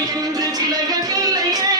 இன்று விலகவில்லையே